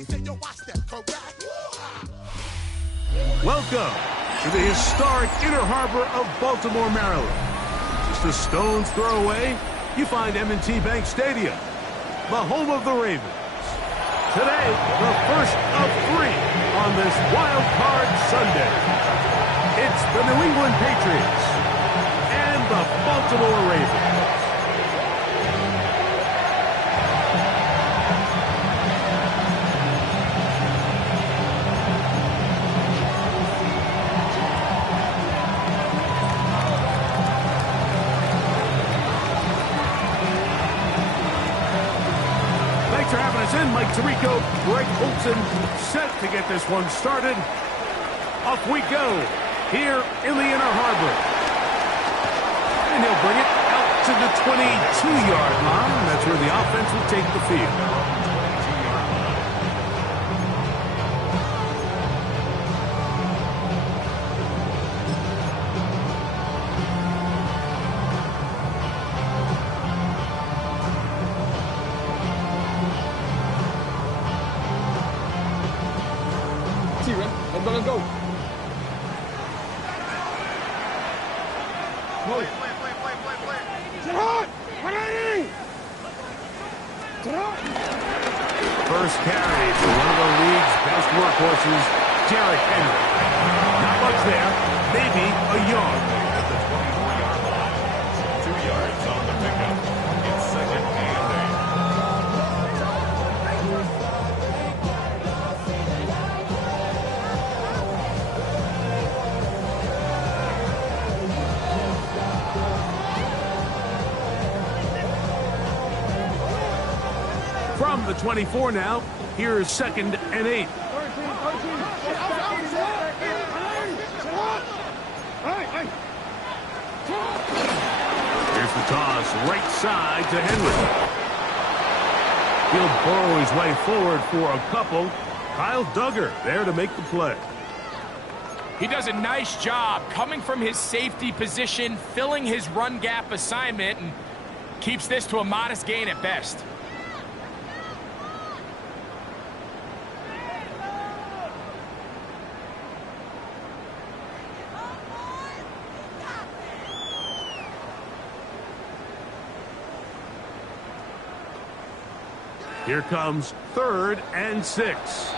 Welcome to the historic Inner Harbor of Baltimore, Maryland. Just a stone's throw away, you find M&T Bank Stadium, the home of the Ravens. Today, the first of 3 on this Wild Card Sunday. It's the New England Patriots and the Baltimore Ravens. Thanks for having us in. Mike Tirico, Greg Olson, set to get this one started. Off we go here in the Inner Harbor. And he'll bring it out to the 22-yard line. That's where the offense will take the field. I'm gonna go. Play. First carry for one of the league's best workhorses, Derrick Henry. Not much there, maybe a yard. At the 24-yard line, 2 yards on the pickup. It's second and 8. From the 24 now, here's second and 8. Here's the toss, right side to Henry. He'll burrow his way forward for a couple. Kyle Duggar there to make the play. He does a nice job coming from his safety position, filling his run gap assignment, and keeps this to a modest gain at best. Here comes 3rd and 6.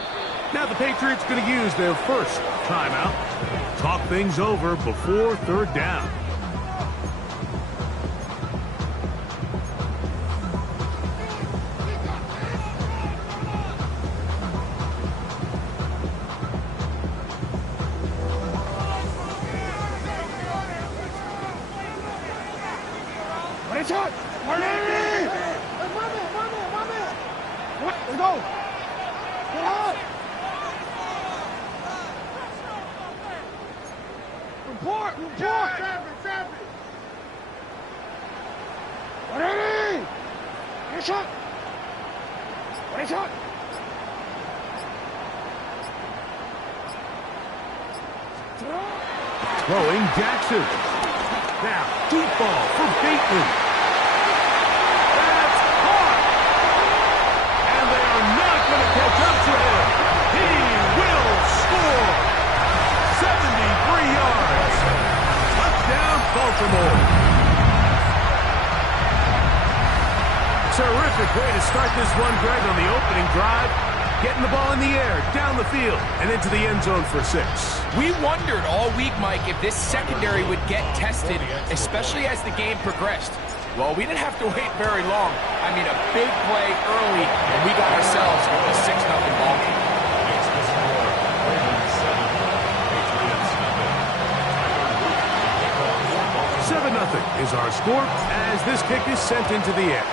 Now the Patriots going to use their first timeout. Talk things over before 3rd down. Let's go. Get out. Report. Traffic. Ready. Get shot. Throwing Jackson. Now, deep ball for Bateman. That's caught. And they are not going to catch up to him. He will score. 73 yards. Touchdown, Baltimore. Terrific way to start this one, Greg, on the opening drive. Getting the ball in the air, down the field, and into the end zone for 6. We wondered all week, Mike, if this secondary would get tested, especially as the game progressed. Well, we didn't have to wait very long. I mean, a big play early, and we got ourselves a 6-0 ball game. Makes the score Ravens 7, Patriots 7. 7-0 is our score as this kick is sent into the air.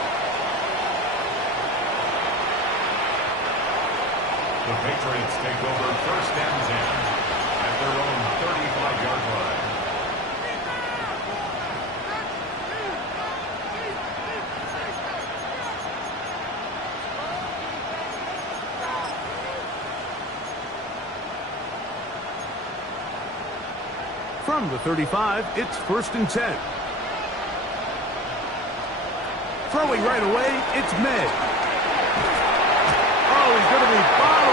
The Patriots take over 1st and 10 at their own 35-yard line. From the 35, it's 1st and 10. Throwing right away, it's May. Oh, he's going to be fouled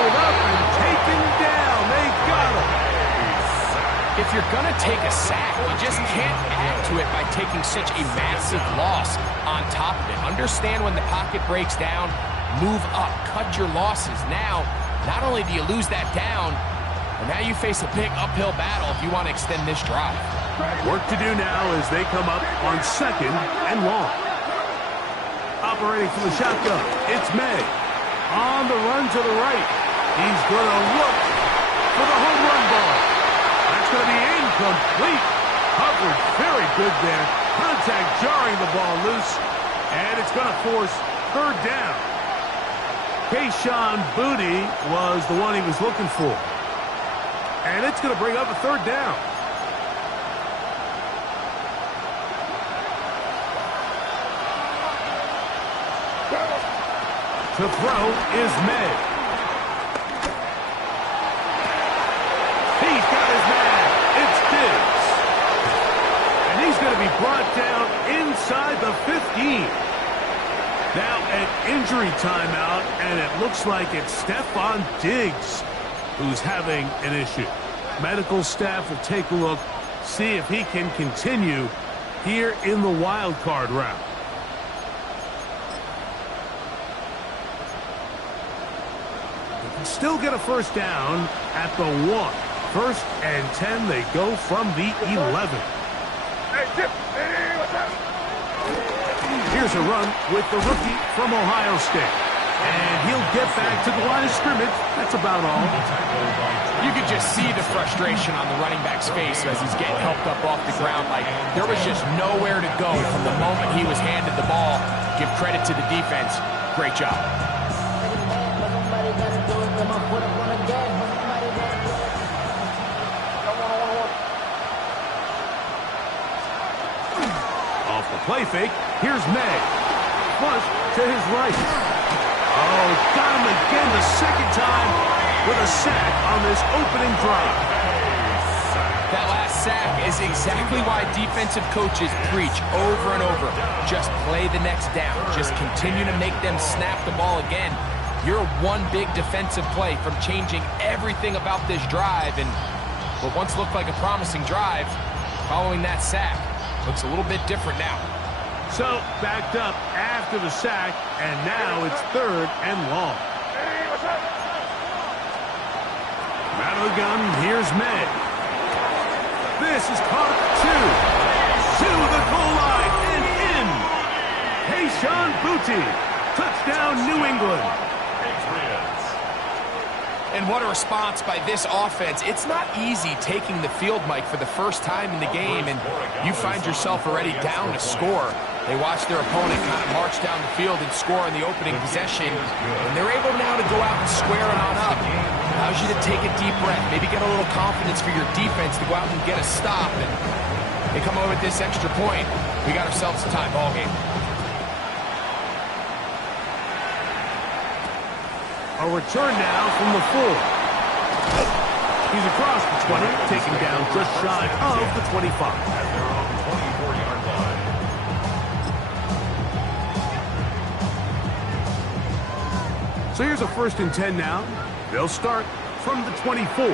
if you're going to take a sack, you just can't add to it by taking such a massive loss on top of it. Understand when the pocket breaks down, move up, cut your losses. Now, not only do you lose that down, but now you face a big uphill battle if you want to extend this drive. Work to do now as they come up on 2nd and long. Operating from the shotgun, it's May. On the run to the right. He's going to look for the home run ball. That's going to be incomplete. Coverage very good there. Contact jarring the ball loose. And it's going to force 3rd down. Kayshawn Booty was the one he was looking for. And it's going to bring up a 3rd down. To throw is May. He's got his man. It's Diggs. And he's going to be brought down inside the 15. Now an injury timeout, and it looks like it's Stephon Diggs who's having an issue. Medical staff will take a look, see if he can continue here in the wild card round. Still get a 1st down at the 1. 1st and 10, they go from the 11. Here's a run with the rookie from Ohio State. And he'll get back to the line of scrimmage. That's about all. You could just see the frustration on the running back's face as he's getting helped up off the ground. Like, there was just nowhere to go from the moment he was handed the ball. Give credit to the defense. Great job. Off the play fake, here's May. Flush to his right. Oh, got him again the 2nd time with a sack on this opening drive. That last sack is exactly why defensive coaches preach over and over. Just play the next down. Just continue to make them snap the ball again. You're one big defensive play from changing everything about this drive, and what once looked like a promising drive, following that sack, looks a little bit different now. So, backed up after the sack, and now it's 3rd and long. Out of the gun, here's May. This is caught 2. To the goal line and in. Kayshawn Booty. Touchdown, New England. And what a response by this offense. It's not easy taking the field, Mike, for the first time in the game, and you find yourself already down to score. They watch their opponent kind of march down the field and score in the opening possession, and they're able now to go out and square it on up. Allows you to take a deep breath, maybe get a little confidence for your defense to go out and get a stop, and they come over with this extra point. We got ourselves a tie ball game. A return now from the 4. He's across the 20, taken down just shy of the 25. At their own 24-yard line. So here's a 1st and 10 now. They'll start from the 24.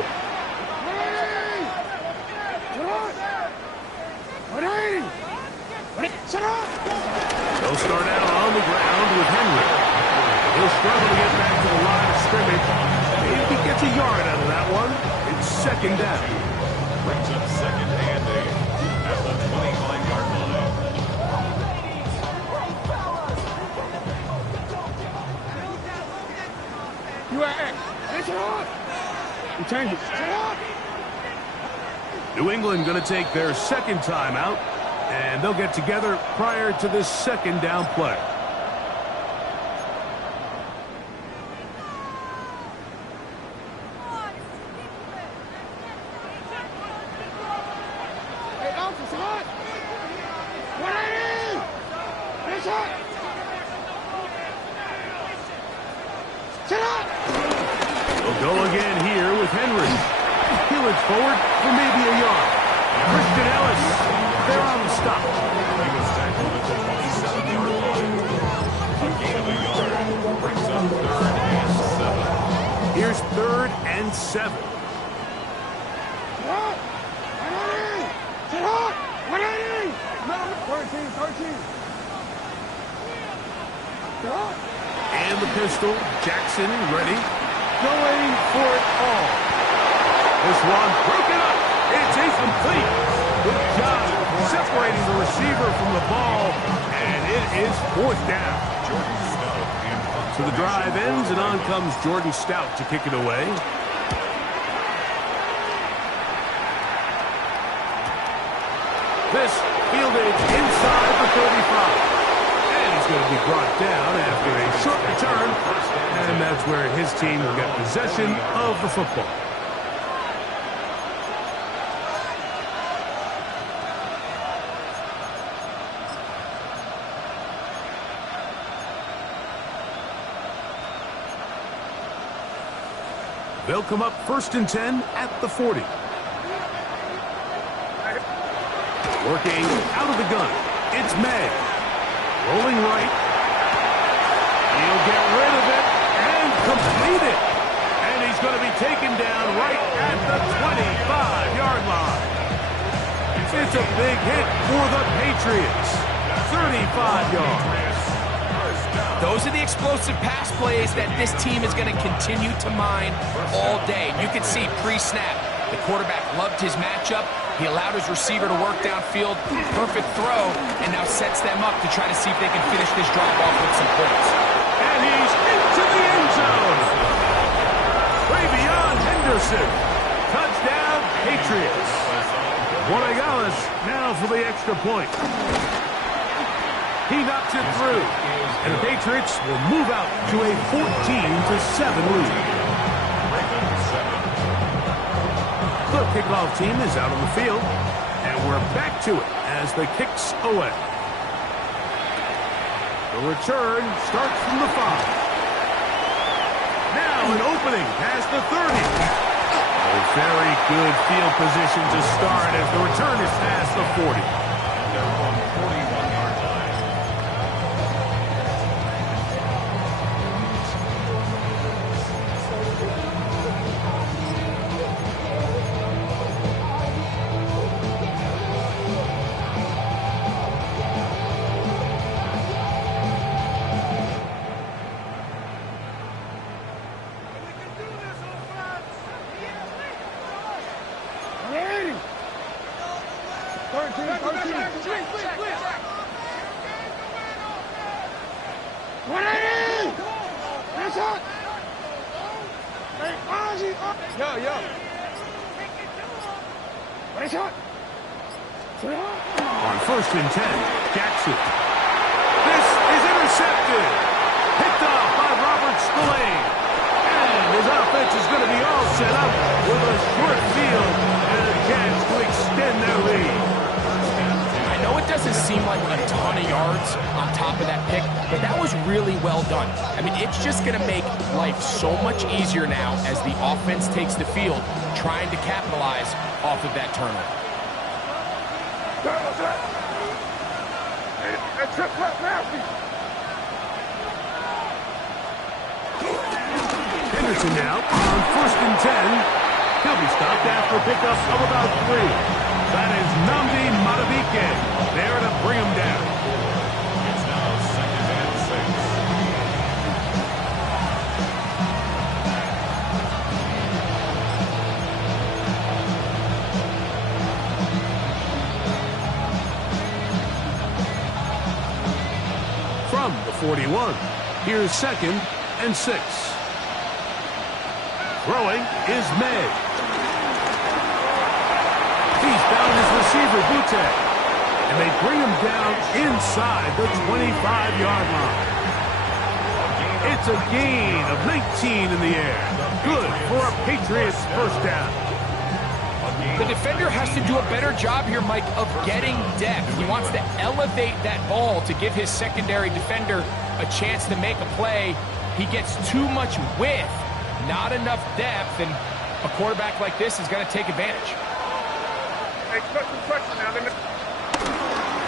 They'll start out on the ground with Henry. He'll struggle to get back to the line of scrimmage. Maybe he gets a yard out of that one. It's 2nd down. Brings up 2nd and 8 at the 25-yard line. You are. It's on. You change it. New England going to take their 2nd timeout, and they'll get together prior to this 2nd down play. They'll go again here with Henry. He looks forward for maybe a yard. Christian Ellis, they're on the stop. He was tackled at the 27-yard line. A gain of a yard brings up 3rd and 7. Here's 3rd and 7. And the pistol, Jackson ready, going for it all. This one broken up. It's incomplete. Good job separating the receiver from the ball, and it is fourth down. So the drive ends, and on comes Jordan Stout to kick it away. This fielded inside the 35. And he's going to be brought down after a short return. And that's where his team will get possession of the football. They'll come up 1st and 10 at the 40. Working out of the gun. It's May. Rolling right. He'll get rid of it and complete it. And he's going to be taken down right at the 25-yard line. It's a big hit for the Patriots. 35 yards. Those are the explosive pass plays that this team is going to continue to mine all day. You can see pre-snap, the quarterback loved his matchup. He allowed his receiver to work downfield, perfect throw, and now sets them up to try to see if they can finish this drive off with some points. And he's into the end zone. Way beyond Henderson. Touchdown, Patriots. Borregales now for the extra point. He knocks it through. And the Patriots will move out to a 14-7 lead. The kickoff team is out on the field, and we're back to it as the kick's away. The return starts from the 5. Now an opening past the 30. A very good field position to start as the return is past the 40. They're on the 41-yard line. On 1st and 10, Jackson. This is intercepted. Picked off by Robert Spillane. And his offense is going to be all set up with a short field and a chance to extend their lead. I know it doesn't seem like a ton of yards on top of that pick, but that was really well done. I mean, it's just going to make life so much easier now as the offense takes the field, trying to capitalize off of that turnover. Henderson now on 1st and 10. He'll be stopped after a pickup of about 3. That is Nnamdi Madubuike there to bring him down. It's now 2nd and 6. From the 41, here's 2nd and 6. Throwing is May. He's found his receiver, Butte. And they bring him down inside the 25-yard line. It's a gain of 19 in the air. Good for a Patriots first down. The defender has to do a better job here, Mike, of getting depth. He wants to elevate that ball to give his secondary defender a chance to make a play. He gets too much width, not enough depth, and a quarterback like this is going to take advantage.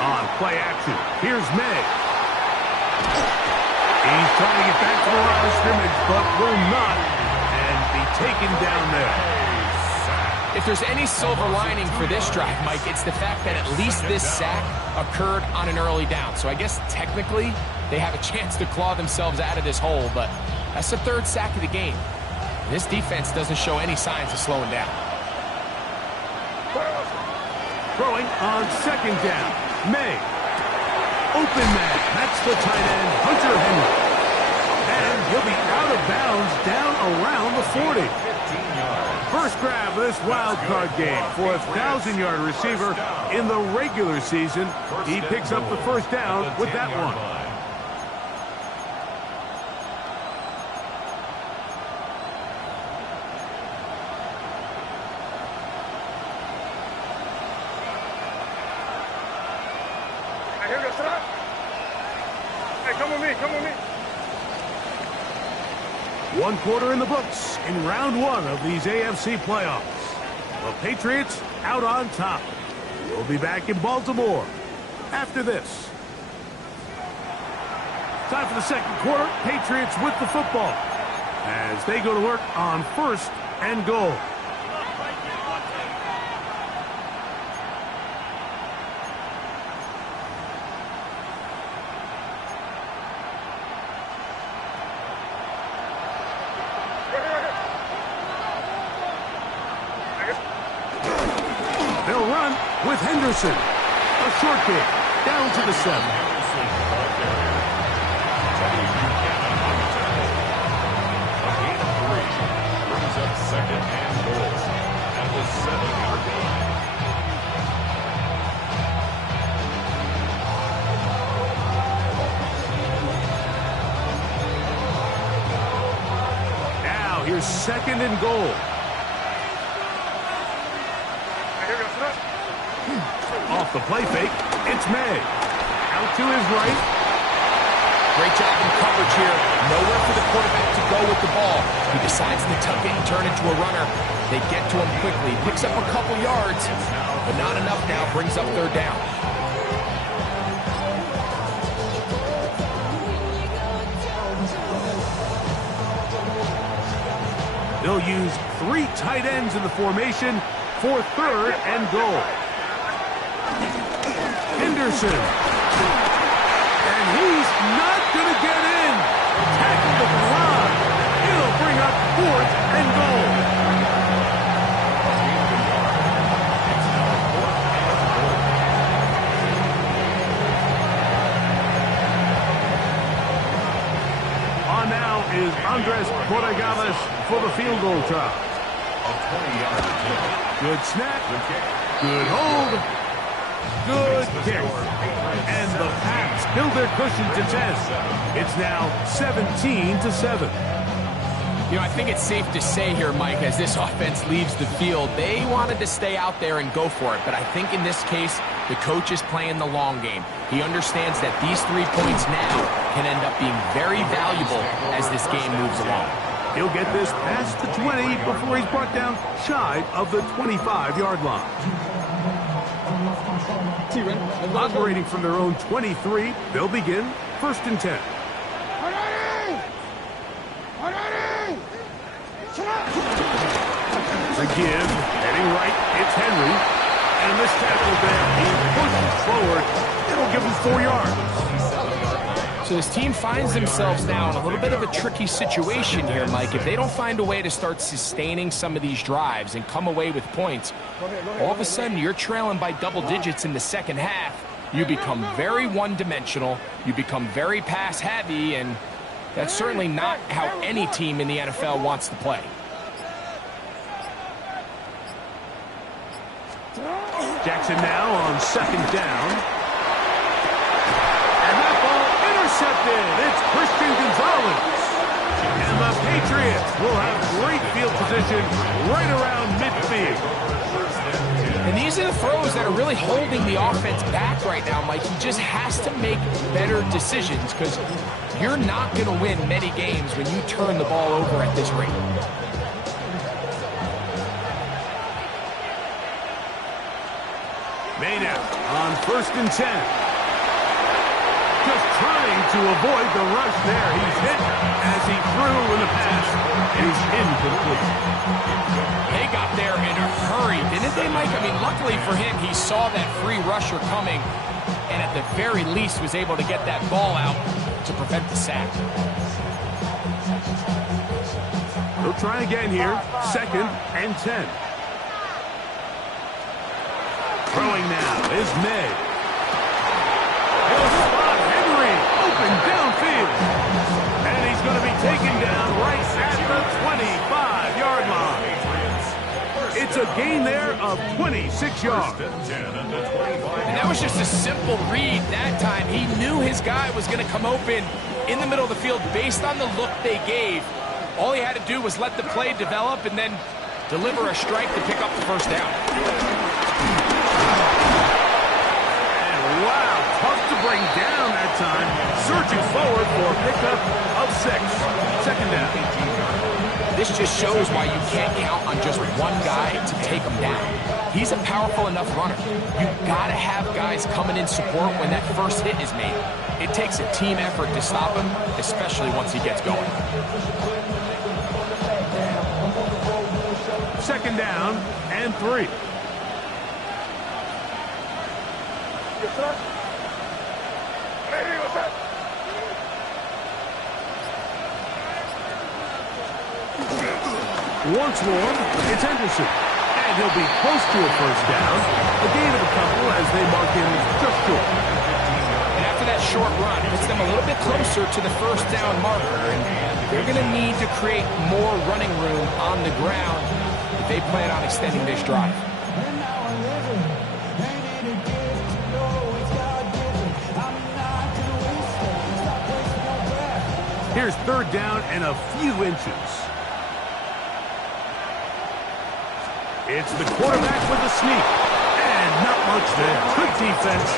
On play action, here's May. He's trying to get back to the line of scrimmage, but will not, and be taken down there. If there's any silver lining for this drive, Mike, it's the fact that at least this sack occurred on an early down. So I guess technically they have a chance to claw themselves out of this hole, but that's the third sack of the game. This defense doesn't show any signs of slowing down. Throwing on second down. May. Open man. That's the tight end, Hunter Henry. And he'll be out of bounds down around the 40. First grab of this wild card game for a 1,000-yard receiver in the regular season. He picks up the first down with that one. Hey, come with me, come with me. One quarter in the books in round one of these AFC playoffs. The Patriots out on top. We'll be back in Baltimore after this. Time for the second quarter. Patriots with the football as they go to work on first and goal. They'll run with Henderson. A short kick down to the 7. Brings up second and goal at the 7-yard line. Now here's second and goal. Off the play fake, it's May. Out to his right. Great job in coverage here. Nowhere for the quarterback to go with the ball. He decides to tuck it and turn into a runner. They get to him quickly. Picks up a couple yards, but not enough now. Brings up third down. They'll use 3 tight ends in the formation for third and goal. Henderson. And he's not going to get in. Tackled at the line. It'll bring up fourth and goal. On now is Andres Borregales for the field goal try. A 20-yard attempt. Good snap. Good hold. Good kick. And the Pats build their cushion to 10. It's now 17-7. You know, I think it's safe to say here, Mike, as this offense leaves the field, they wanted to stay out there and go for it. But I think in this case, the coach is playing the long game. He understands that these 3 points now can end up being very valuable as this game moves along. He'll get this past the 20 before he's brought down shy of the 25-yard line. Operating from their own 23, they'll begin first and 10. The give, heading right, it's Henry. And this tackle there, he pushes forward. It'll give him 4 yards. So this team finds themselves now in a little bit of a tricky situation here, Mike. If they don't find a way to start sustaining some of these drives and come away with points, all of a sudden you're trailing by double digits in the second half. You become very one-dimensional. You become very pass-heavy, and that's certainly not how any team in the NFL wants to play. Jackson now on second down. And that ball intercepted. It's Christian Gonzalez. And the Patriots will have great field position right around midfield. And these are the throws that are really holding the offense back right now, Mike. He just has to make better decisions because you're not going to win many games when you turn the ball over at this rate. Made out on first and 10. Just trying to avoid the rush there. He's hit as he threw in the pass. is incomplete. They got there in a hurry, didn't they, Mike? I mean, luckily for him, he saw that free rusher coming and at the very least was able to get that ball out to prevent the sack. He'll try again here. 2nd and 10. Throwing now is May. He'll spot Henry open downfield. And he's going to be taken down right at the 25-yard line. It's a gain there of 26 yards. And that was just a simple read that time. He knew his guy was going to come open in the middle of the field based on the look they gave. All he had to do was let the play develop and then deliver a strike to pick up the first down. And wow, tough to bring down that time. Surging forward for a pickup of 6. 2nd down. This just shows why you can't count on just one guy to take him down. He's a powerful enough runner. You've got to have guys coming in support when that first hit is made. It takes a team effort to stop him, especially once he gets going. 2nd down and 3. Once more, it's Henderson. And he'll be close to a first down. A gain of a couple as they mark him just short. And after that short run, it puts them a little bit closer to the first down marker. And they're going to need to create more running room on the ground if they plan on extending this drive. Here's 3rd down and a few inches. It's the quarterback with a sneak. And not much there. Good defense.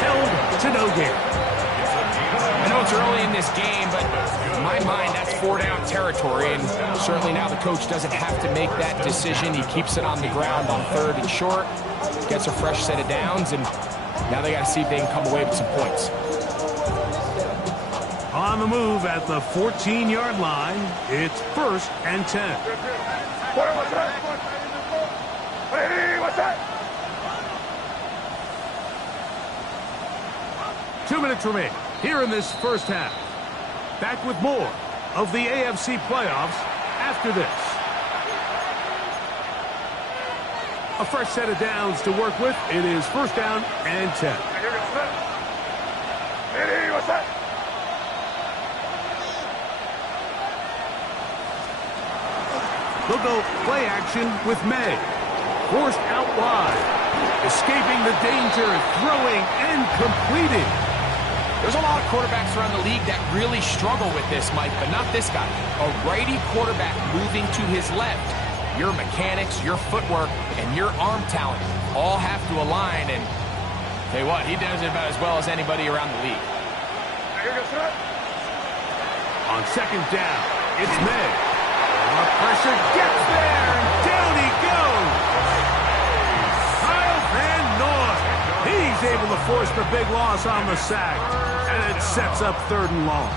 Held to no gain. I know it's early in this game, but in my mind, that's 4-down territory. And certainly now the coach doesn't have to make that decision. He keeps it on the ground on 3rd and short. Gets a fresh set of downs. And now they got to see if they can come away with some points. On the move at the 14-yard line, it's 1st and 10. What's that? 2 minutes remain here in this first half. Back with more of the AFC playoffs after this. A fresh set of downs to work with. It is 1st down and 10. What's that? They'll go play action with May. Forced out wide. Escaping the danger, throwing and completing. There's a lot of quarterbacks around the league that really struggle with this, Mike, but not this guy. A righty quarterback moving to his left. Your mechanics, your footwork, and your arm talent all have to align, and tell you what, he does it about as well as anybody around the league. On 2nd down, it's May. Pressure gets there, and down he goes. Kyle Van Noy. He's able to force the big loss on the sack, and it sets up 3rd and long.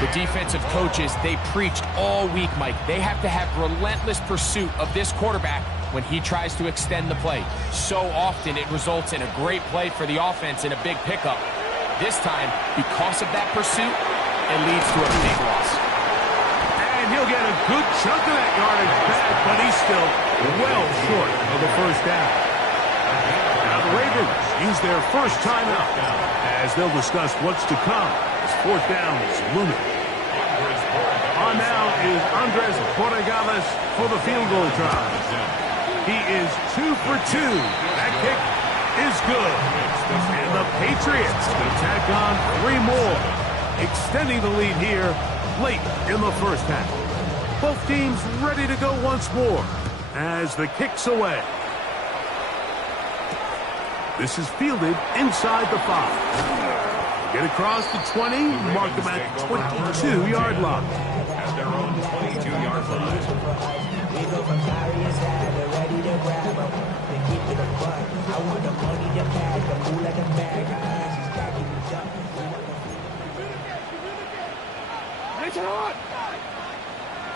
The defensive coaches, they preached all week, Mike. They have to have relentless pursuit of this quarterback when he tries to extend the play. So often it results in a great play for the offense and a big pickup. This time, because of that pursuit, it leads to a big loss. And he'll get a good chunk of that yardage back, but he's still well short of the first down. Now the Ravens use their first timeout as they'll discuss what's to come as 4th down is looming. On now is Andres Borregales for the field goal try. He is 2 for 2. That kick is good. And the Patriots will tack on 3 more, extending the lead here late in the first half. Both teams ready to go once more as the kick's away. This is fielded inside the 5. Get across the 20, mark them at 22-yard line. At their own 22-yard line. We go from Darius side, they're ready to grab them. They keep to the butt. I want the money to pack, the fool at the bag. She's stacking it up. It's hot!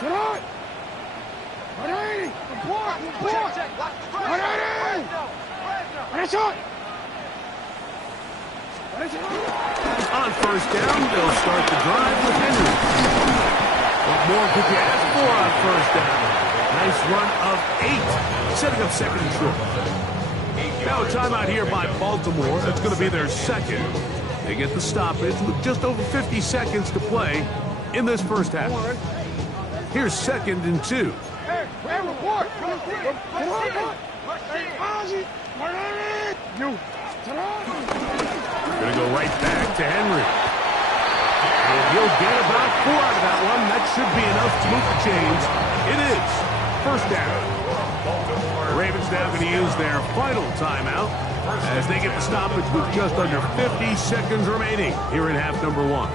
Turn on! 180! Report! Report! 180! Finish it! On first down, they'll start the drive with Henry. What more could you ask for on first down? Nice run of 8, setting up second and short. Now a timeout here by Baltimore. That's going to be their second. They get the stoppage with just over 50 seconds to play in this first half. Here's second and 2. Hey, report! Going to go right back to Henry. And he'll get about 4 out of that one. That should be enough to move the chains. It is first down. The Ravens now going to use their final timeout as they get the stoppage with just under 50 seconds remaining here in half number 1.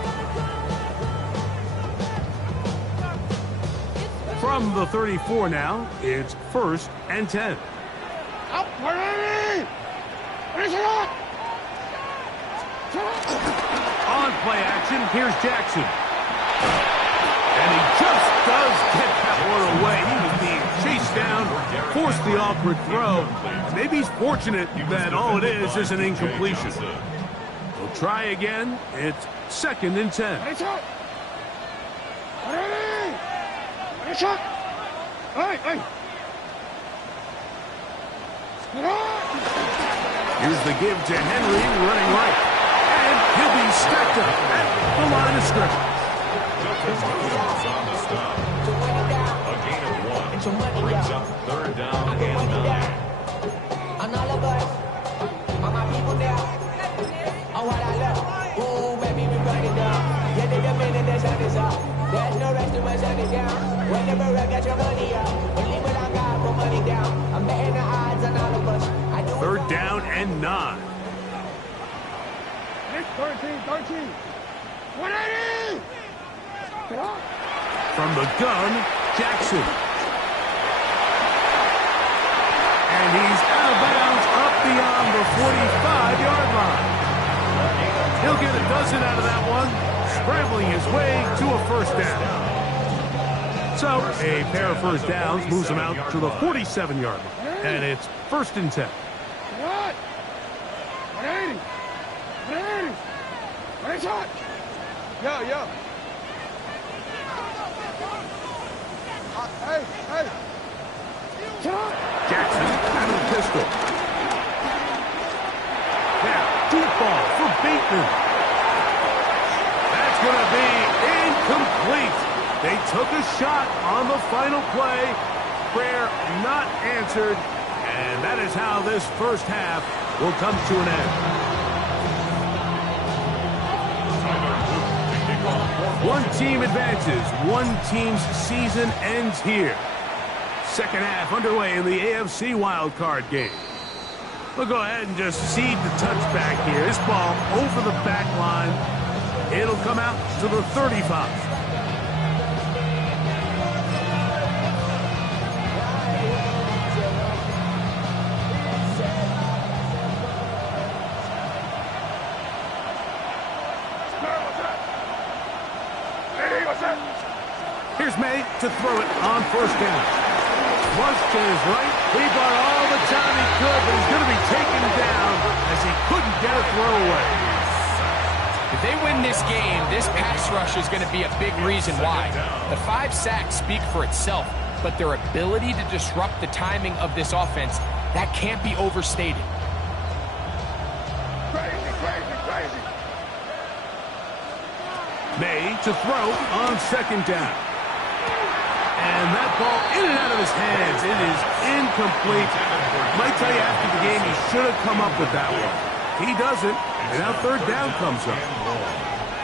From the 34 now, it's first and 10. Up, 180! Finish it up! On play action, here's Jackson. And he just does get that one away. He was being chased down, forced the awkward throw. Maybe he's fortunate that all it is an incompletion. We'll try again. It's second and 10. Finish up! 180! Finish up! Hey! Here's the give to Henry, running right. And he'll be stacked up at the line of scrimmage. On the stop. A gain of 1 brings up third down and 9. On all of us, all my people now. On what I love. Ooh, baby, we burn it down. Yeah, they the minute the sun is up. There's no rest to my shut it down. Whenever I get your money up, only when I got put money down. I'm betting the odds on all of us. I do Third down and 9. 13! 180! From the gun, Jackson. And he's out of bounds up beyond the 45-yard line. He'll get a dozen out of that one, scrambling his way to a first down. So a pair of first downs moves him out to the 47-yard line. And it's first and 10. What? 180! 180! Finish it! Yo! Hey! Jackson out of the pistol. Now, deep ball for Bateman. That's going to be incomplete. They took a shot on the final play. Prayer not answered. And that is how this first half will come to an end. One team advances. One team's season ends here. Second half underway in the AFC Wildcard game. We'll go ahead and just cede the touchback here. This ball over the back line. It'll come out to the 35. Here's May to throw it on first down. Rush to his right. He got all the time he could, but he's going to be taken down as he couldn't get a throw away. If they win this game, this pass rush is going to be a big reason why. The 5 sacks speak for itself, but their ability to disrupt the timing of this offense, that can't be overstated. Crazy! May to throw on second down. And that ball in and out of his hands. It is incomplete. Might tell you after the game he should have come up with that one. He doesn't, and now third down comes up.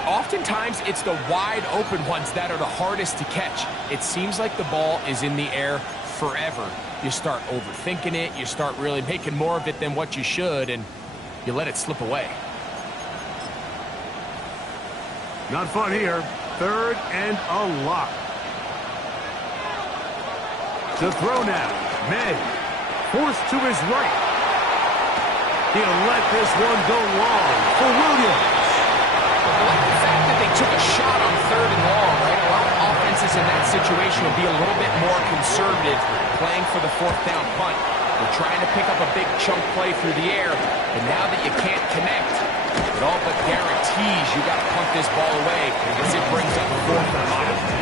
Oftentimes, it's the wide open ones that are the hardest to catch. It seems like the ball is in the air forever. You start overthinking it. You start really making more of it than what you should, and you let it slip away. Not fun here. Third and a lot. To throw now. May. Forced to his right. He'll let this one go long for Williams. I like the fact that they took a shot on third and long, right? A lot of offenses defenses in that situation will be a little bit more conservative playing for the fourth down punt. They're trying to pick up a big chunk play through the air, and now that you can't connect, it all but guarantees you got to punt this ball away as it brings up fourth and mile.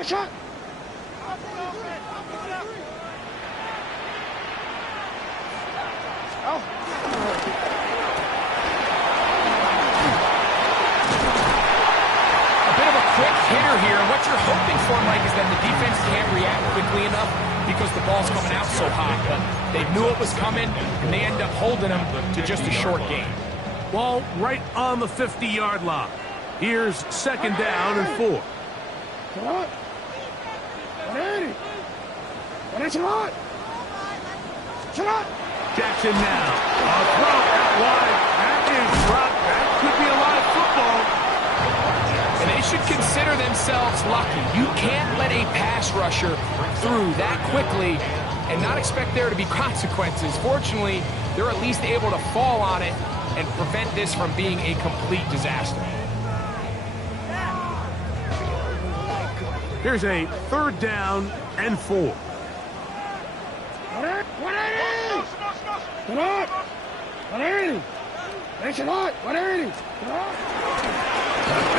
Shot. Hitter here, and what you're hoping for, Mike, is that the defense can't react quickly enough because the ball's coming out so hot. But they knew it was coming, and they end up holding them to just a short gain. Ball right on the 50-yard line. Here's second down and 4. Jackson now. A throw out wide. That is dropped. That could be a live football. And they should consider themselves lucky. You can't let a pass rusher through that quickly and not expect there to be consequences. Fortunately, they're at least able to fall on it and prevent this from being a complete disaster. Here's a third down and 4.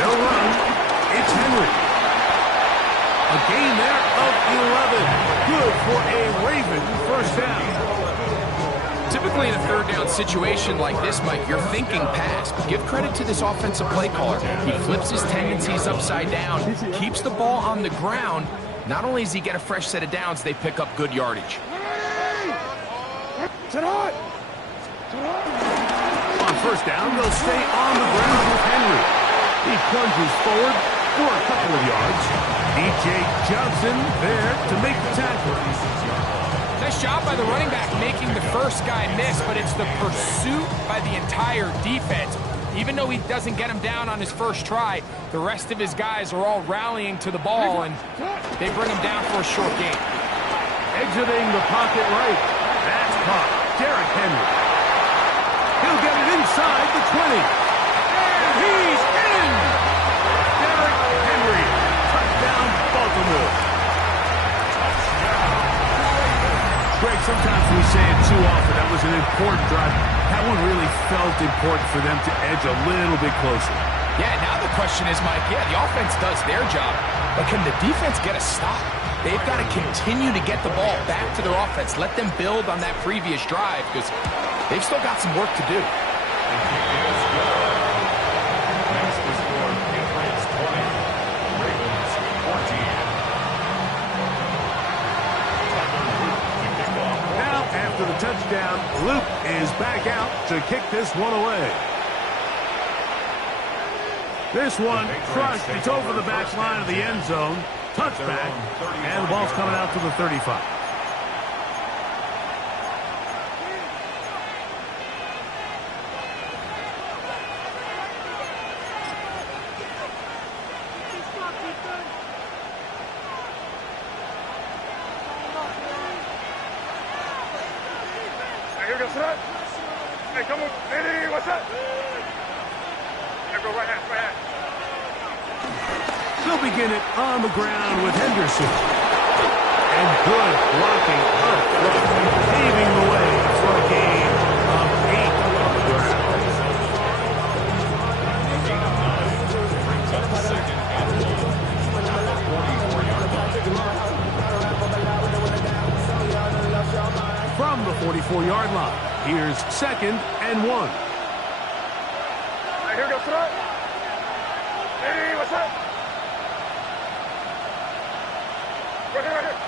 They'll run. It's Henry. A gain there of 11. Good for a Raven first down. Typically in a third down situation like this, Mike, you're thinking pass. But give credit to this offensive play caller. He flips his tendencies upside down, keeps the ball on the ground. Not only does he get a fresh set of downs, they pick up good yardage. On first down, they'll stay on the ground with Henry. He plunges forward for a couple of yards. E.J. Johnson there to make the tackle. Nice job by the running back making the first guy miss, but it's the pursuit by the entire defense. Even though he doesn't get him down on his first try, the rest of his guys are all rallying to the ball, and they bring him down for a short gain. Exiting the pocket right. That's caught. Derrick Henry. He'll get it inside the 20. And he's in! Derrick Henry. Touchdown, Baltimore. Greg, sometimes we say it too often. That was an important drive. That one really felt important for them to edge a little bit closer. Yeah, now the question is, Mike, the offense does their job, but can the defense get a stop? They've got to continue to get the ball back to their offense. Let them build on that previous drive because they've still got some work to do. Now, after the touchdown, Luke is back out to kick this one away. This one crushed. It's over the back line of the end zone. Touchback, and the ball's coming out to the 35. Hey, come on. Hey, what's up? Go right half, right half. They'll begin it on the ground with Henderson. And good blocking up front, paving the way for a gain of 8 on the ground. From the 44-yard line, here's second and 1. Here goes front. Hey, what's up? Right here, right here.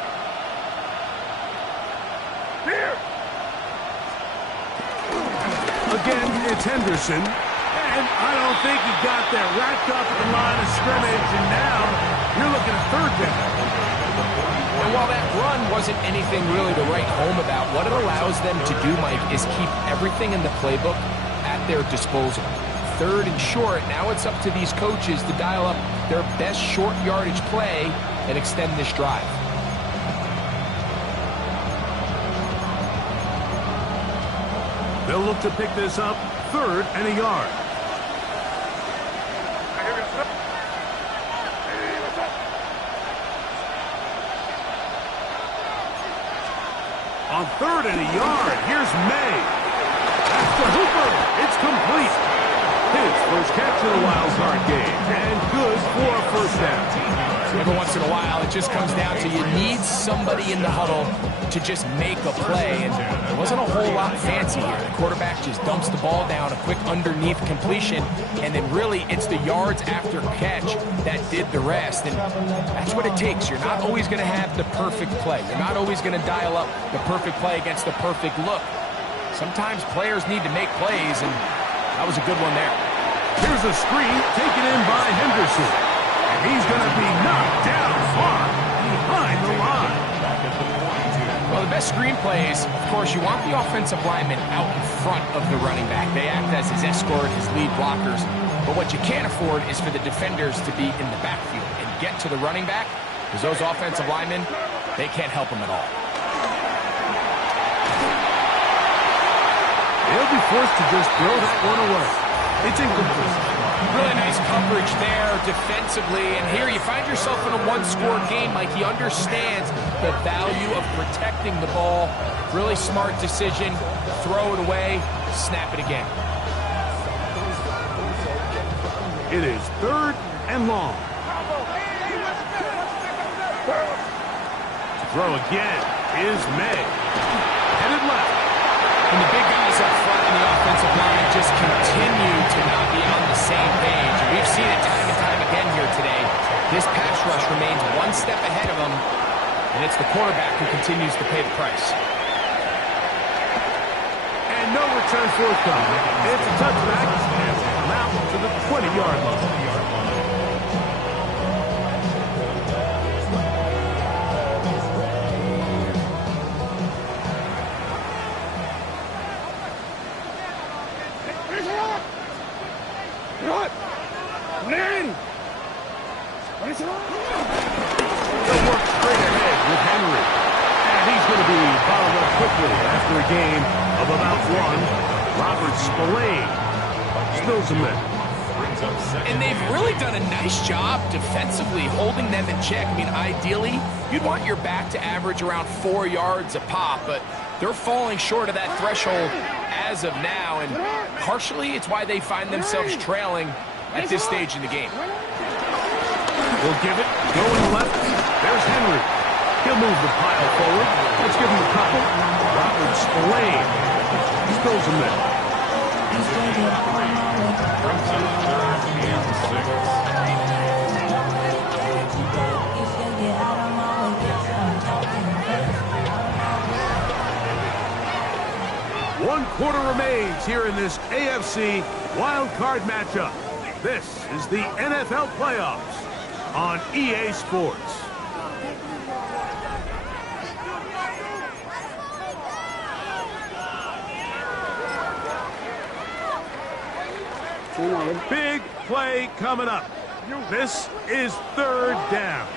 Here. Again, it's Henderson. And I don't think he got that wrapped up at the line of scrimmage. And now you're looking at third down. And while that run wasn't anything really to write home about, what it allows them to do, Mike, is keep everything in the playbook at their disposal. Third and short, now it's up to these coaches to dial up their best short yardage play and extend this drive. They'll look to pick this up, 3rd and a yard. On 3rd and a yard, here's May. That's the Hooper. It's complete. His first catch of the Wildcard game, and good for a first down. Every once in a while, it just comes down to you need somebody in the huddle to just make a play, and there wasn't a whole lot fancy here. The quarterback just dumps the ball down, a quick underneath completion, and then really it's the yards after catch that did the rest, and that's what it takes. You're not always going to have the perfect play. You're not always going to dial up the perfect play against the perfect look. Sometimes players need to make plays, and that was a good one there. Here's a screen taken in by Henderson. And he's going to be knocked down far behind the line. Well, the best screen plays, of course, you want the offensive lineman out in front of the running back. They act as his escort, his lead blockers. But what you can't afford is for the defenders to be in the backfield and get to the running back, because those offensive linemen, they can't help him at all. They'll be forced to just throw that one away. It's incomplete. Really nice coverage there defensively, and here you find yourself in a one-score game. Like, he understands the value of protecting the ball. Really smart decision. Throw it away, snap it again. It is 3rd and long. To throw again is May. Headed left. And the big guys up front in the offensive line just continue to not be on the same page. We've seen it time and time again here today. This pass rush remains one step ahead of them, and it's the quarterback who continues to pay the price. And no return forthcoming. It's a touchback, and we'll come out to the 20-yard line. They'll work straight ahead with Henry. And he's going to be fouled up quickly after a game of about 1. Robert Spillane spills a minute. And they've really done a nice job defensively holding them in check. I mean, ideally, you'd want your back to average around 4 yards a pop, but they're falling short of that threshold as of now, and partially it's why they find themselves trailing at this stage in the game. We'll give it. Going left. There's Henry. He'll move the pile forward. Let's give him a couple. Robert Spillane spills a minute. One quarter remains here in this AFC Wildcard matchup. This is the NFL playoffs on EA Sports. Big play coming up. This is 3rd down.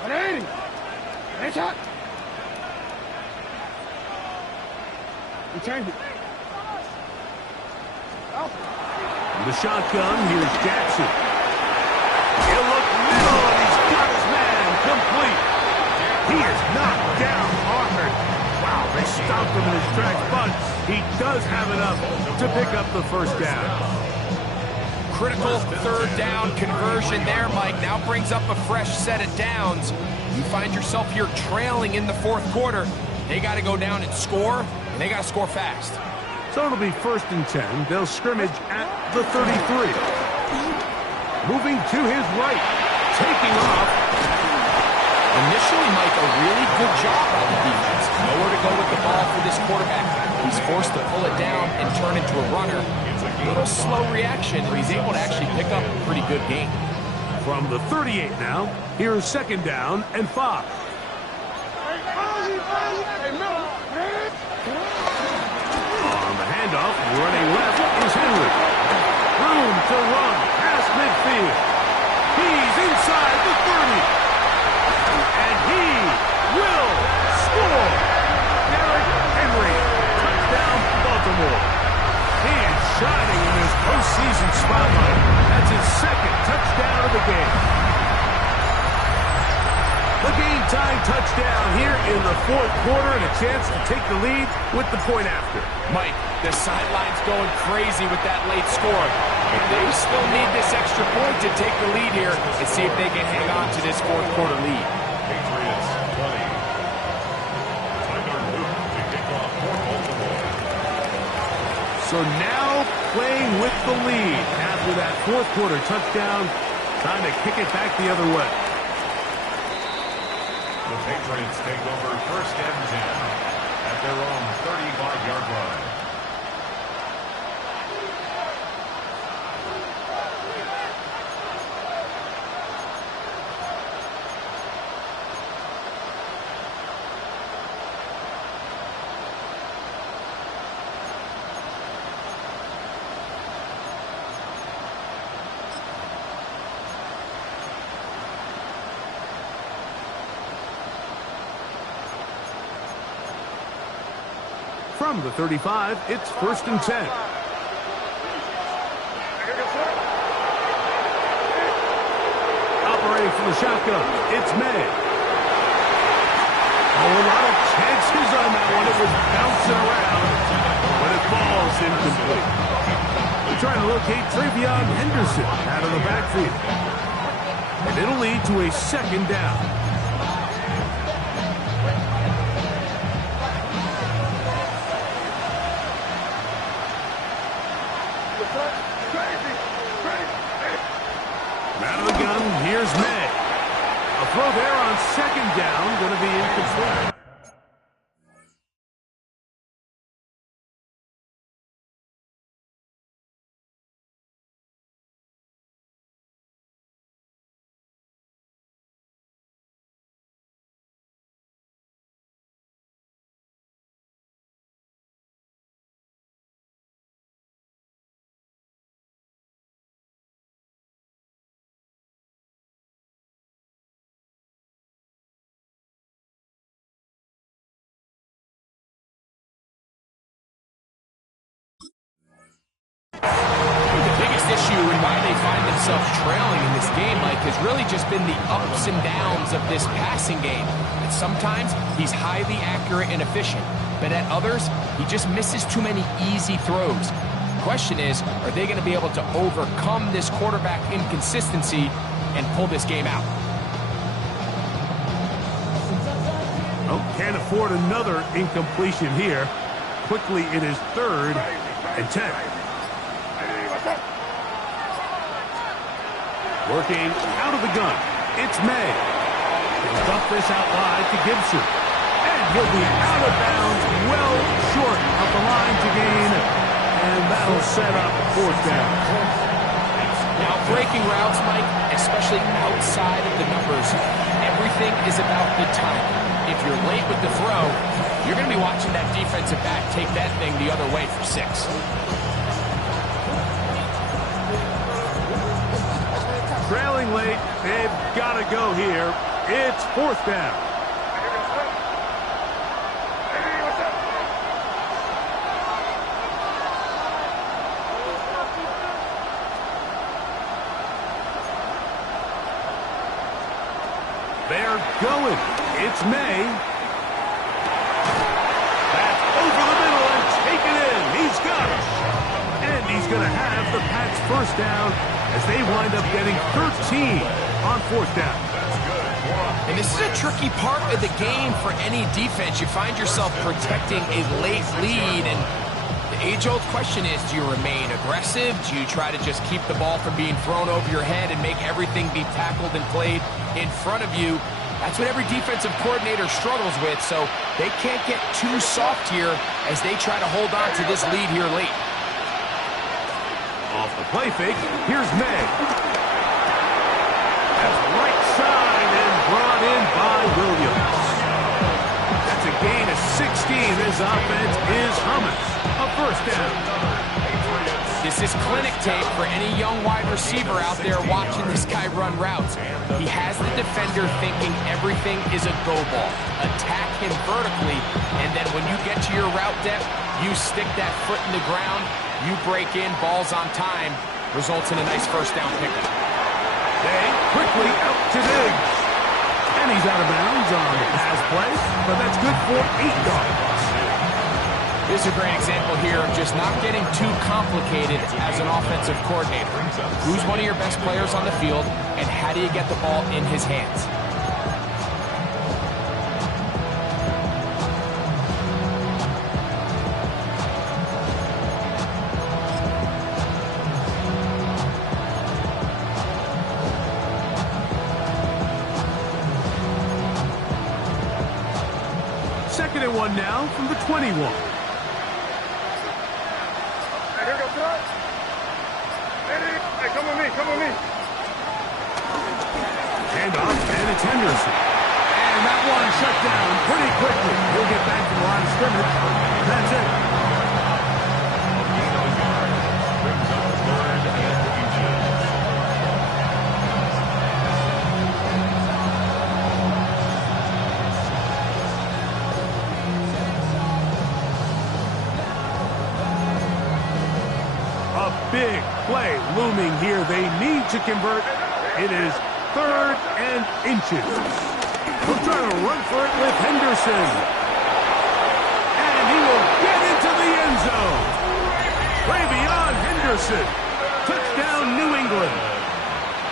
180. Hey, shot. You changed it. The shotgun, here's Jackson. He'll look middle, and he's got his man complete. He is knocked down hard. Wow, they stopped him in his tracks, but he does have enough to pick up the first down. Critical 3rd down conversion there, Mike. Now brings up a fresh set of downs. You find yourself here trailing in the 4th quarter. They got to go down and score, and they got to score fast. So it'll be 1st and 10. They'll scrimmage at the 33. Moving to his right. Taking off. Initially, Mike, a really good job by the defense. Nowhere to go with the ball for this quarterback. He's forced to pull it down and turn into a runner. A little slow reaction, but he's able to actually pick up a pretty good gain. From the 38 now, here's 2nd down and 5. On the handoff, running left is Henry. Room to run past midfield. He's inside the 30. And he will score. Derrick Henry, touchdown Baltimore. He is shining in his postseason spotlight. That's his second touchdown of the game. The game-tying touchdown here in the fourth quarter and a chance to take the lead with the point after. Mike, the sideline's going crazy with that late score. But they still need this extra point to take the lead here and see if they can hang on to this fourth quarter lead. Patriots 20. Tyler Luke to kick off for Baltimore. So now playing with the lead after that fourth quarter touchdown, trying to kick it back the other way. The Patriots take over first and 10 at their own 35-yard line. From the 35, it's first and 10. Operating from the shotgun, it's May. Oh, a lot of chances on that one. It was bouncing around, but it falls incomplete. They're trying to locate Travion Henderson out of the backfield. And it'll lead to a second down. Out of the gun, here's May. A throw there on second down, going to be incomplete. Issue and why they find themselves trailing in this game, Mike, has really just been the ups and downs of this passing game. And sometimes he's highly accurate and efficient, but at others, he just misses too many easy throws. The question is, are they going to be able to overcome this quarterback inconsistency and pull this game out? Oh, can't afford another incompletion here. Quickly, it is third and 10. Working out of the gun, it's May. He'll dump this out wide to Gibson. And he'll be out of bounds, well short of the line to gain. And that'll set up fourth down. Now, breaking routes, Mike, especially outside of the numbers, everything is about the time. If you're late with the throw, you're going to be watching that defensive back take that thing the other way for 6. Trailing late, they've got to go here. It's fourth down. They're going. It's May. That's over the middle and taken in. He's got it. And he's going to have the Pats first down as they wind up getting 13 on fourth down. And this is a tricky part of the game for any defense. You find yourself protecting a late lead, and the age-old question is, do you remain aggressive? Do you try to just keep the ball from being thrown over your head and make everything be tackled and played in front of you? That's what every defensive coordinator struggles with, so they can't get too soft here as they try to hold on to this lead here late. Off the play fake, here's May. That's right side and brought in by Williams. That's a gain of 16. This offense is humming. A first down. Patriots This is clinic tape for any young wide receiver out there watching this guy run routes. He has the defender thinking everything is a go ball. Attack him vertically, and then when you get to your route depth, you stick that foot in the ground, you break in, balls on time, results in a nice first down pickup. They quickly out to Diggs. And he's out of bounds on the pass play, but that's good for 8 yards. This is a great example here of just not getting too complicated as an offensive coordinator. Who's one of your best players on the field, and how do you get the ball in his hands? Second and 1 now from the 21. Here goes that. Hey, come with me, come with me. Hand off, and it's Henderson. And that one shut down pretty quickly. He'll get back to the line of scrimmage. That's it. Gain of a yard. Brings up 3rd and inches. A big play looming here. They need to convert. It is 3rd and inches. He'll try to run for it with Henderson. And he will get into the end zone. Way beyond Henderson. Touchdown, New England.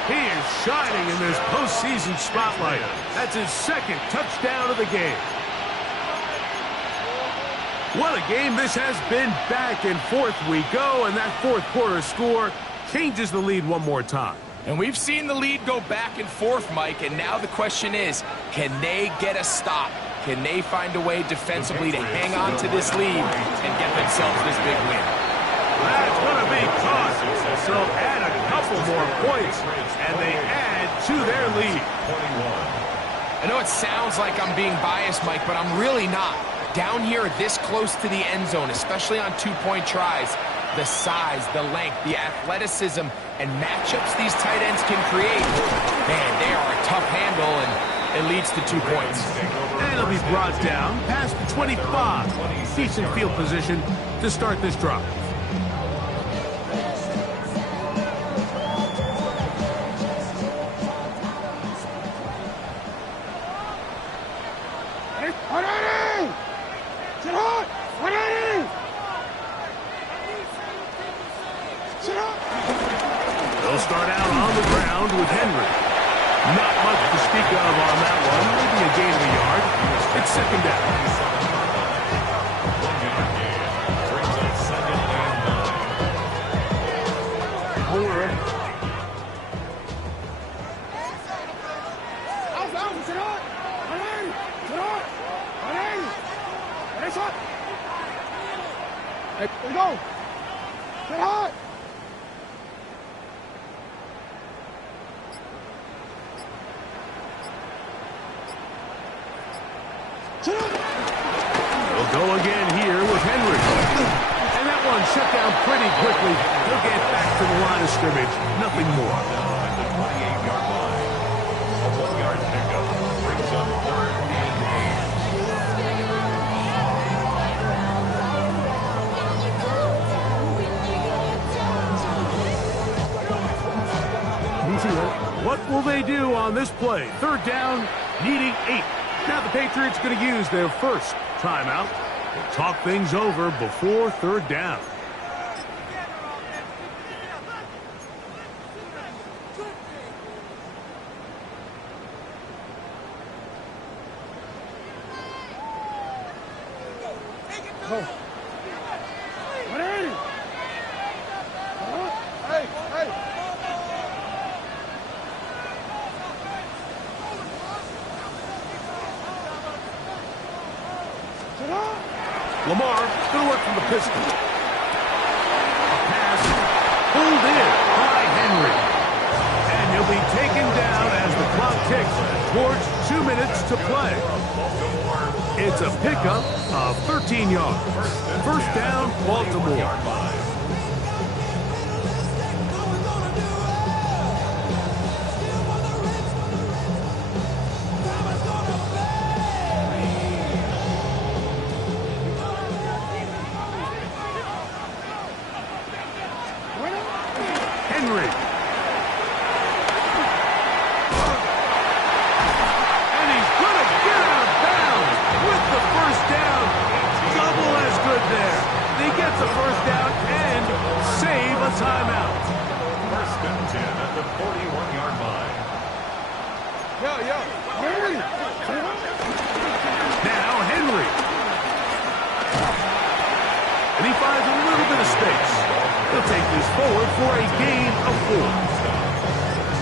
He is shining in this postseason spotlight. That's his 2nd touchdown of the game. What a game this has been. Back and forth we go, and that 4th quarter score changes the lead one more time. And we've seen the lead go back and forth, Mike, and now the question is, can they get a stop? Can they find a way defensively to hang on to this lead and get themselves this big win? That's going to be tough. So add a couple more points, and they add to their lead. 21. I know it sounds like I'm being biased, Mike, but I'm really not. Down here this close to the end zone, especially on 2-point tries, the size, the length, the athleticism, and matchups these tight ends can create, man, they are a tough handle, and it leads to 2 points. And it'll be brought down past the 25. Decent field position to start this drive. They'll start out on the ground with Henry. Not much to speak of on that one. Maybe a gain of a yard. It's 2nd down. 1-yard gain. Brings up 2nd and 9. Hey, here we go. Get hot. They'll go again here with Henry. And that one shut down pretty quickly. He'll get back to the line of scrimmage. Nothing more. Now at the 28-yard line. A 1-yard pickup. Brings up 3rd and 8. What will they do on this play? 3rd down, needing 8. Now the Patriots going to use their first timeout to talk things over before 3rd down. Lamar going to work from the pistol. A pass pulled in by Henry. And he'll be taken down as the clock ticks towards 2 minutes to play. It's a pickup of 13 yards. 1st down, Baltimore. Now Henry. And he finds a little bit of space. He'll take this forward for a gain of 4.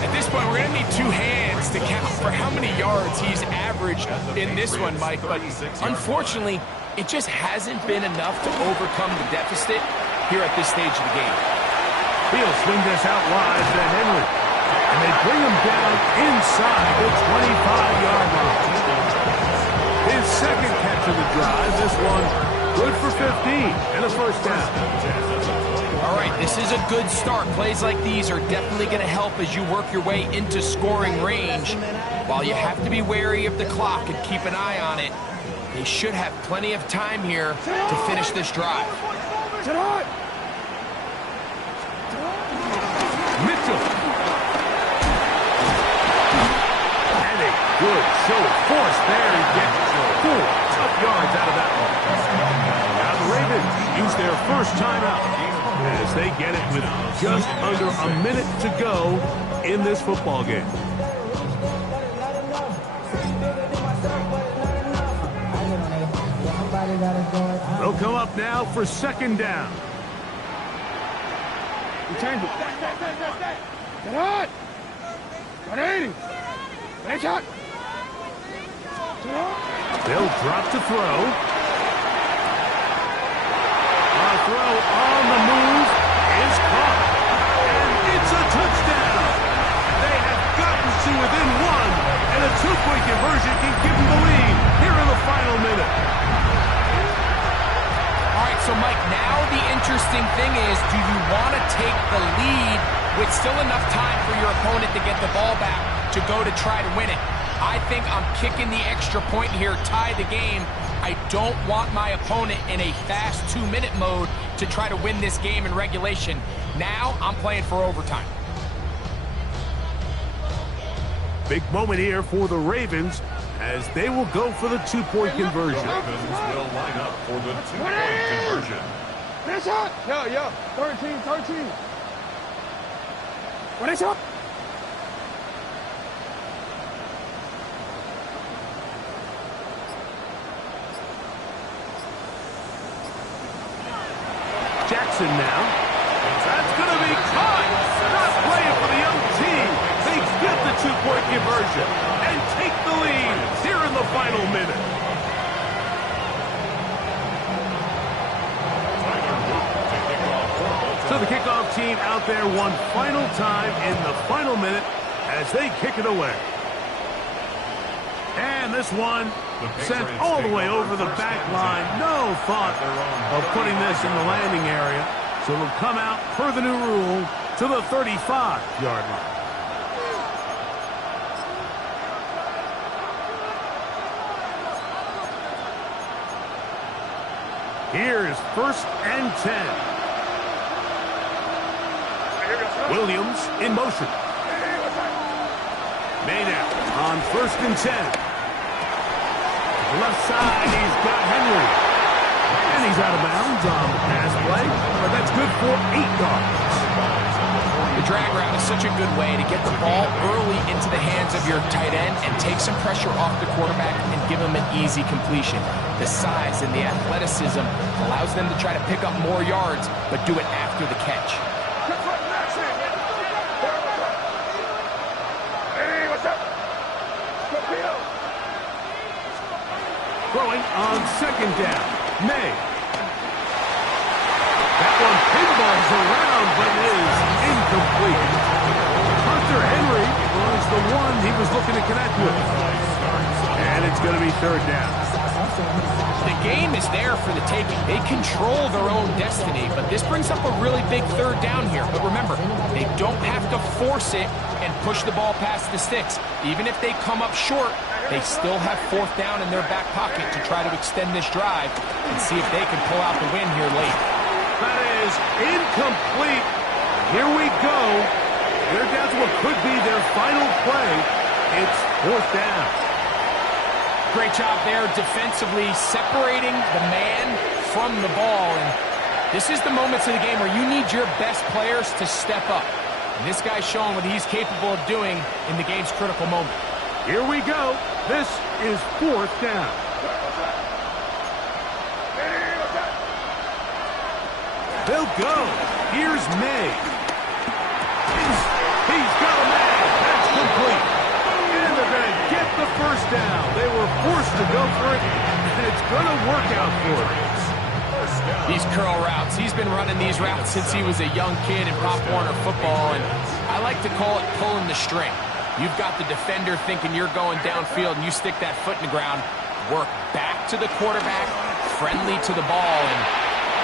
At this point, we're going to need 2 hands to count for how many yards he's averaged in this one, Mike. But unfortunately, it just hasn't been enough to overcome the deficit here at this stage of the game. He'll swing this out wide to Henry. And they bring him down inside the 25-yard line. His second catch of the drive, this one good for 15 and a first down. All right, this is a good start. Plays like these are definitely going to help as you work your way into scoring range. While you have to be wary of the clock and keep an eye on it, they should have plenty of time here to finish this drive. Mitchell. And a good show of force there. He gets 4 tough yards out of that one. Now the Ravens use their first timeout as they get it with just under a minute to go in this football game. They'll come up now for second down. Change it. Get on! 180! Finish shot! They'll drop to throw. A throw on the move is caught. And it's a touchdown. They have gotten to within 1, and a 2-point conversion can give them the lead here in the final minute. All right, so Mike, now the interesting thing is, do you want to take the lead with still enough time for your opponent to get the ball back to go to try to win it? I think I'm kicking the extra point here, tie the game. I don't want my opponent in a fast 2-minute mode to try to win this game in regulation. Now I'm playing for overtime. Big moment here for the Ravens as they will go for the 2-point conversion. Ravens will line up for the 2-point conversion. Finish shot! 13. Finish shot! Jackson now. That's going to be caught. Not playing for the young team. They get the 2-point conversion and take the lead here in the final minute. So the kickoff team out there one final time in the final minute as they kick it away. And this one sent all the way over the back line. No thought of putting this in the landing area. So it'll come out per the new rule to the 35-yard line. Here's 1st and 10. Williams in motion. Maynard on 1st and 10. Left side, he's got Henry. And he's out of bounds on the pass play, but that's good for 8 yards. The drag route is such a good way to get the ball early into the hands of your tight end and take some pressure off the quarterback and give him an easy completion. The size and the athleticism allows them to try to pick up more yards, but do it after the catch. Throwing on 2nd down. May. That one pinballs around, but is incomplete. Hunter Henry was the one he was looking to connect with. And it's going to be 3rd down. The game is there for the taking. They control their own destiny, but this brings up a really big 3rd down here. But remember, they don't have to force it and push the ball past the sticks. Even if they come up short, they still have 4th down in their back pocket to try to extend this drive and see if they can pull out the win here late. That is incomplete. Here we go. They're down to what could be their final play. It's 4th down. Great job there defensively, separating the man from the ball. And this is the moments of the game where you need your best players to step up. And this guy's showing what he's capable of doing in the game's critical moment. Here we go. This is 4th down. They'll go. Here's May. He's got a man. That's complete. And they're going to get the first down. They were forced to go for it, and it's going to work out for them. These curl routes, he's been running these routes since he was a young kid in Pop Warner football, and I like to call it pulling the string. You've got the defender thinking you're going downfield, and you stick that foot in the ground, work back to the quarterback, friendly to the ball, and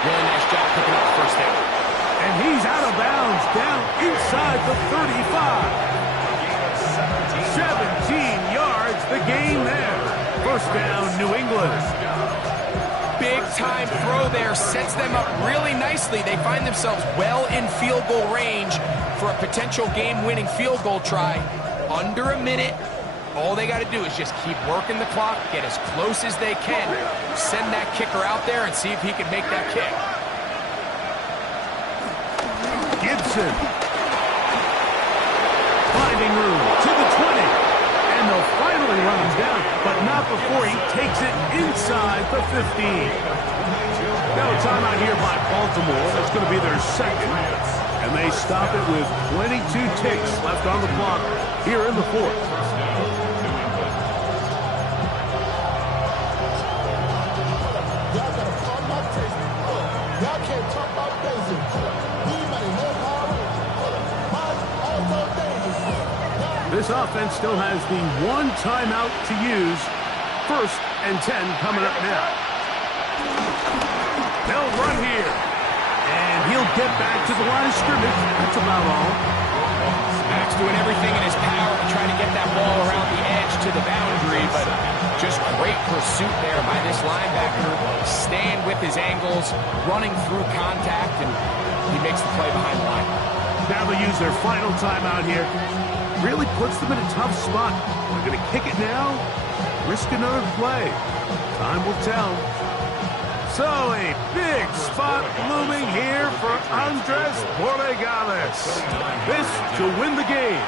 really nice job picking up the first down. And he's out of bounds, down inside the 35. 17 yards, the gain there. First down, New England. Big-time throw there, sets them up really nicely. They find themselves well in field goal range for a potential game-winning field goal try. Under a minute. All they got to do is just keep working the clock, get as close as they can, send that kicker out there and see if he can make that kick. Gibson. Finding room to the 20. And they'll finally run him down, but not before he takes it inside the 15. Now a timeout here by Baltimore. That's going to be their second. And they stop it with 22 ticks left on the clock here in the 4th. This offense still has the one timeout to use. 1st and 10 coming up now. They'll run here. And he'll get back to the line of scrimmage. That's about all. Max doing everything in his power to try to get that ball around the edge to the boundary, but just great pursuit there by this linebacker. Staying with his angles, running through contact, and he makes the play behind the line. Now they'll use their final timeout here. Really puts them in a tough spot. They're going to kick it now, risk another play. Time will tell. So a big spot looming here for Andres Borregales. This to win the game.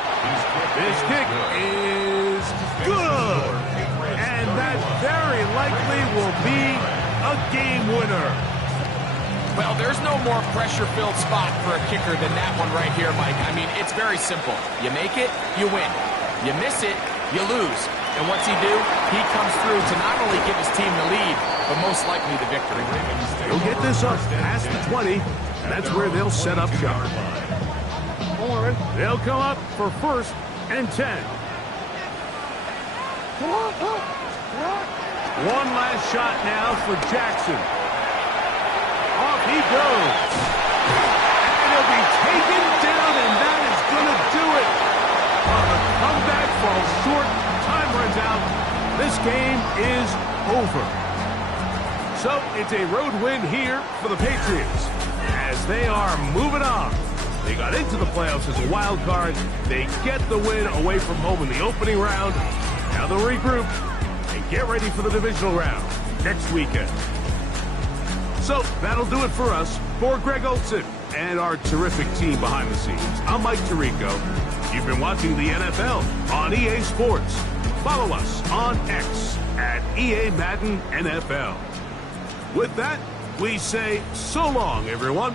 This kick is good. And that very likely will be a game winner. Well, there's no more pressure-filled spot for a kicker than that one right here, Mike. I mean, it's very simple. You make it, you win. You miss it, you lose. And what's he do? He comes through to not only give his team the lead, but most likely the victory. He'll get this up past the 20, and that's where they'll set up shop. They'll come up for 1st and 10. One last shot now for Jackson. Off he goes. And he'll be taken down, and that is going to do it. The comeback falls short. Time runs out. This game is over. So it's a road win here for the Patriots as they are moving on. They got into the playoffs as a wild card. They get the win away from home in the opening round. Now they'll regroup and get ready for the divisional round next weekend. So that'll do it for us. For Greg Olson and our terrific team behind the scenes, I'm Mike Tirico. You've been watching the NFL on EA Sports. Follow us on X at EA Madden NFL. With that, we say so long, everyone.